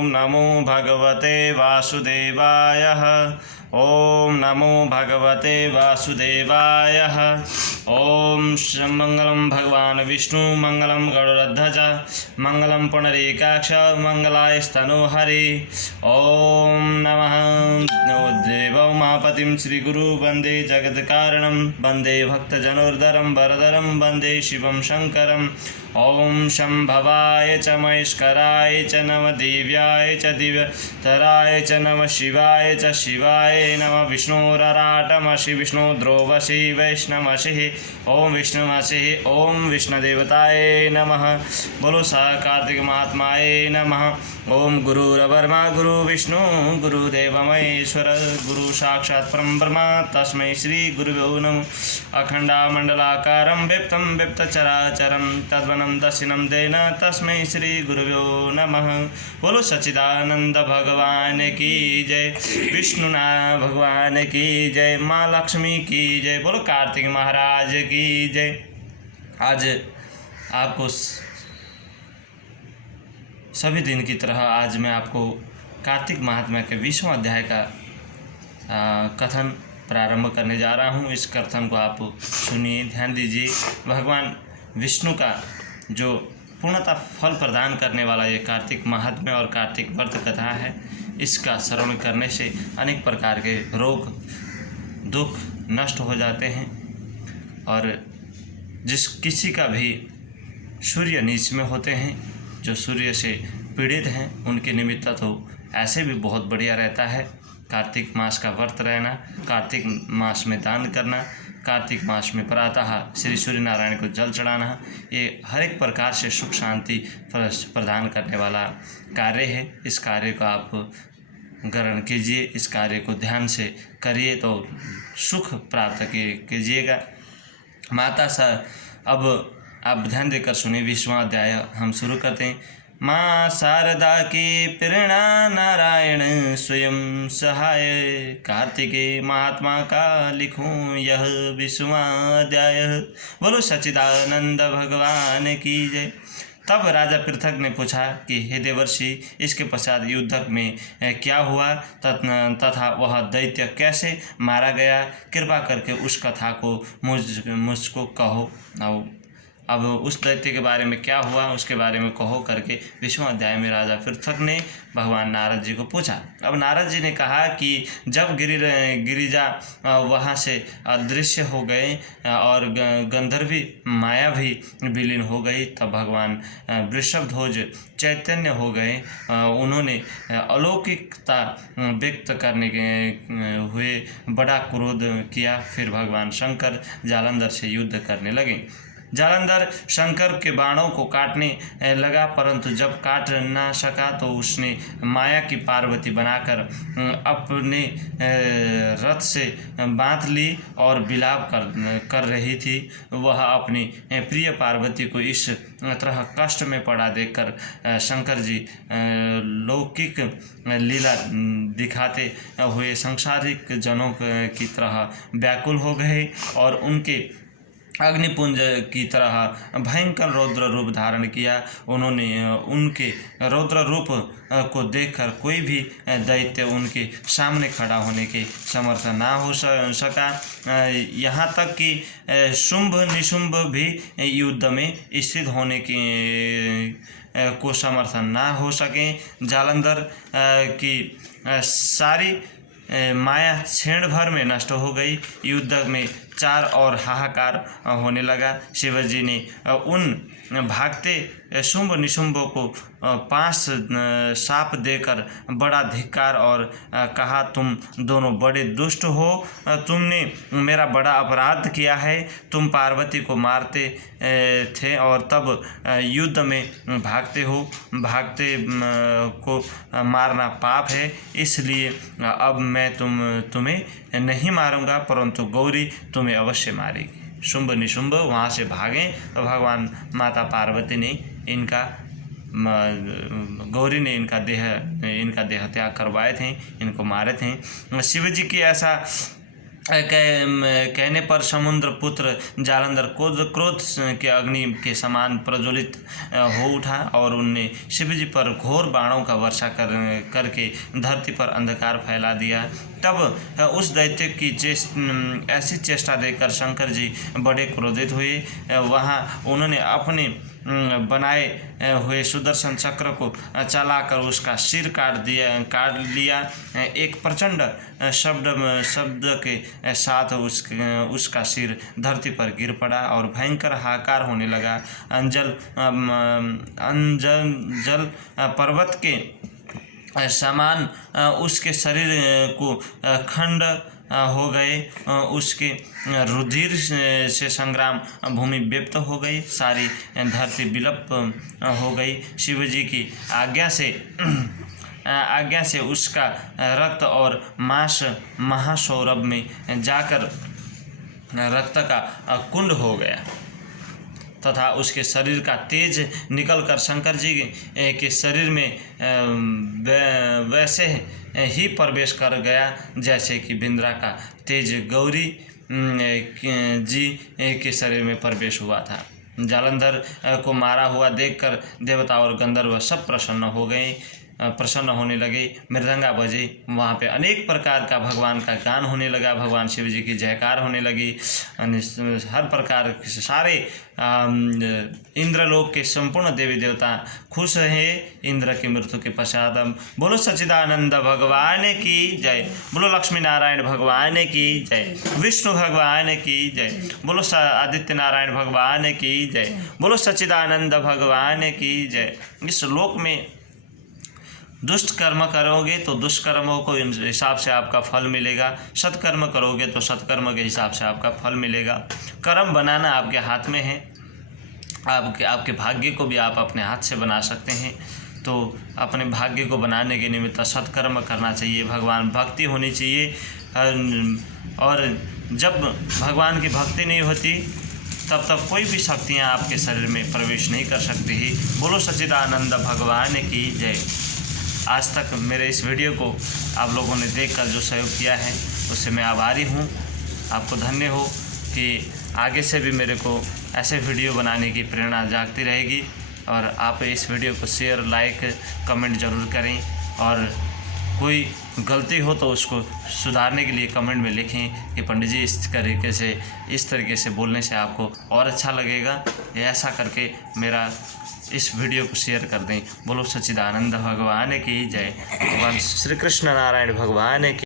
ओम नमो भगवते वासुदेवाय। ओम नमो भगवते वासुदेवाय। ओम मंगलम भगवान विष्णु मंगलम गरुड़ध्वज मंगलम पुंडरीकाक्ष मंगलाय स्तनोहरि। ओम नमः देव उमापतिं श्रीगुरु वंदे जगत्कारणं वंदे भक्तजनोर्धरं वरदरं वंदे शिवं शंकरं। ओम शंभवाय च महेश्वराय च नमः दिव्याय च दिव्यतराय च नमः शिवाय च शिवाय नमः। विष्णुराराटमसि विष्णुद्रोवसि वैष्णवसि ओम विष्णुमसि ओम विष्णुदेवताय नमः। बोलो सा कार्तिक महात्माय नमः। ओम गुरुर्ब्रह्मा गुरु विष्णु गुरुदेव महेश्वर गुरु साक्षात् परं ब्रह्म तस्मै श्री गुरुभ्यो नमः। अखंडामंडलाकारं व्यक्तं व्यक्तचराचरं तद्वनं दर्शिनं देन तस्मै श्री गुरुभ्यो नमः। बोलो सच्चिदानंद भगवान की जय, विष्णुना भगवान की जय, माँ लक्ष्मी की जय। बोलो कार्तिक महाराज की जय। आज आपको सभी दिन की तरह आज मैं आपको कार्तिक महात्म्य के 20वां अध्याय का कथन प्रारंभ करने जा रहा हूँ। इस कथन को आप सुनिए, ध्यान दीजिए। भगवान विष्णु का जो पूर्णतः फल प्रदान करने वाला ये कार्तिक महात्म्य और कार्तिक व्रत कथा है, इसका श्रवण करने से अनेक प्रकार के रोग दुख नष्ट हो जाते हैं। और जिस किसी का भी सूर्य नीच में होते हैं, जो सूर्य से पीड़ित हैं, उनके निमित्त तो ऐसे भी बहुत बढ़िया रहता है कार्तिक मास का व्रत रहना, कार्तिक मास में दान करना, कार्तिक मास में प्रातः श्री सूर्य नारायण को जल चढ़ाना। ये हर एक प्रकार से सुख शांति प्रदान करने वाला कार्य है। इस कार्य को आप ग्रहण कीजिए, इस कार्य को ध्यान से करिए तो सुख प्राप्त कीजिएगा। माता सा अब आप ध्यान देकर सुनिए। 20वां अध्याय हम शुरू करते हैं। माँ शारदा की प्रेरणा नारायण स्वयं सहाय, कार्तिके महात्मा का लिखूं यह 20वां अध्याय। बोलो सच्चिदानंद भगवान की जय। तब राजा पृथक ने पूछा कि हे देवर्षि, इसके पश्चात युद्ध में क्या हुआ तथा वह दैत्य कैसे मारा गया? कृपा करके उस कथा को मुझको कहो। अब उस दैत्य के बारे में क्या हुआ उसके बारे में कहो करके 20वां अध्याय में राजा पृथक ने भगवान नारद जी को पूछा। अब नारद जी ने कहा कि जब गिरिजा वहाँ से अदृश्य हो गए और गंधर्वी माया भी विलीन हो गई, तब भगवान वृषभध्वज चैतन्य हो गए। उन्होंने अलौकिकता व्यक्त करने के हुए बड़ा क्रोध किया। फिर भगवान शंकर जालंधर से युद्ध करने लगे। जालंधर शंकर के बाणों को काटने लगा, परंतु जब काट ना सका तो उसने माया की पार्वती बनाकर अपने रथ से बांध ली और विलाप कर रही थी। वह अपनी प्रिय पार्वती को इस तरह कष्ट में पड़ा देखकर शंकर जी लौकिक लीला दिखाते हुए सांसारिक जनों की तरह व्याकुल हो गए और उनके अग्निपुंज की तरह भयंकर रौद्र रूप धारण किया। उन्होंने उनके रौद्र रूप को देखकर कोई भी दैत्य उनके सामने खड़ा होने के समर्थ ना हो सका। यहाँ तक कि शुंभ निशुंभ भी युद्ध में स्थित होने की को समर्थन ना हो सके। जालंधर की सारी माया क्षण भर में नष्ट हो गई। युद्ध में चार और हाहाकार होने लगा। शिवजी ने उन भागते शुंभ निशुंभों को 5 शाप देकर बड़ा धिक्कार और कहा, तुम दोनों बड़े दुष्ट हो, तुमने मेरा बड़ा अपराध किया है। तुम पार्वती को मारते थे और तब युद्ध में भागते हो। भागते को मारना पाप है, इसलिए अब मैं तुम्हें नहीं मारूंगा, परंतु गौरी तुम्हें अवश्य मारेगी। शुंभ निशुंभ वहाँ से भागे तो भगवान माता पार्वती ने गौरी ने इनका देह त्याग करवाए थे, इनको मारे थे। शिव जी की ऐसा कहने पर समुद्र पुत्र जालंधर क्रोध के अग्नि के समान प्रज्वलित हो उठा और उनने शिव जी पर घोर बाणों का वर्षा करके धरती पर अंधकार फैला दिया। तब उस दैत्य की ऐसी चेष्टा देखकर शंकर जी बड़े क्रोधित हुए। वहाँ उन्होंने अपने बनाए हुए सुदर्शन चक्र को चलाकर उसका सिर काट लिया। एक प्रचंड शब्द के साथ उसका सिर धरती पर गिर पड़ा और भयंकर हाहाकार होने लगा। जल पर्वत के समान उसके शरीर को खंड हो गए। उसके रुधिर से संग्राम भूमि व्यप्त हो गई, सारी धरती विलप हो गई। शिव जी की आज्ञा से उसका रक्त और मांस महासौरभ में जाकर रक्त का कुंड हो गया तथा उसके शरीर का तेज निकलकर शंकर जी के शरीर में वैसे ही प्रवेश कर गया जैसे कि बिंद्रा का तेज गौरी जी के शरीर में प्रवेश हुआ था। जालंधर को मारा हुआ देखकर देवता और गंधर्व सब प्रसन्न होने लगे। मृदंगा बजे, वहाँ पे अनेक प्रकार का भगवान का गान होने लगा, भगवान शिव जी की जयकार होने लगी। हर प्रकार के सारे इंद्रलोक के संपूर्ण देवी देवता खुश हैं। इंद्र की मृत्यु के पश्चात बोलो सच्चिदानंद भगवान की जय, बोलो लक्ष्मी नारायण भगवान की जय, विष्णु भगवान की जय, बोलो आदित्य नारायण भगवान की जय, बोलो सच्चिदानंद भगवान की जय। इस लोक में दुष्ट कर्म करोगे तो दुष्कर्मों को हिसाब से आपका फल मिलेगा, सत्कर्म करोगे तो सत्कर्म के हिसाब से आपका फल मिलेगा। कर्म बनाना आपके हाथ में है, आपके भाग्य को भी आप अपने हाथ से बना सकते हैं। तो अपने भाग्य को बनाने के निमित्त सत्कर्म करना चाहिए, भगवान भक्ति होनी चाहिए। और जब भगवान की भक्ति नहीं होती तब कोई भी शक्तियाँ आपके शरीर में प्रवेश नहीं कर सकती ही। बोलो सच्चिदानंद भगवान की जय। आज तक मेरे इस वीडियो को आप लोगों ने देखकर जो सहयोग किया है उससे मैं आभारी हूँ। आपको धन्य हो कि आगे से भी मेरे को ऐसे वीडियो बनाने की प्रेरणा जागती रहेगी। और आप इस वीडियो को शेयर, लाइक, कमेंट ज़रूर करें। और कोई गलती हो तो उसको सुधारने के लिए कमेंट में लिखें कि पंडित जी इस तरीके से बोलने से आपको और अच्छा लगेगा। ऐसा करके मेरा इस वीडियो को शेयर कर दें। बोलो सच्चिदानंद भगवान की जय, भगवान श्री कृष्ण नारायण भगवान की।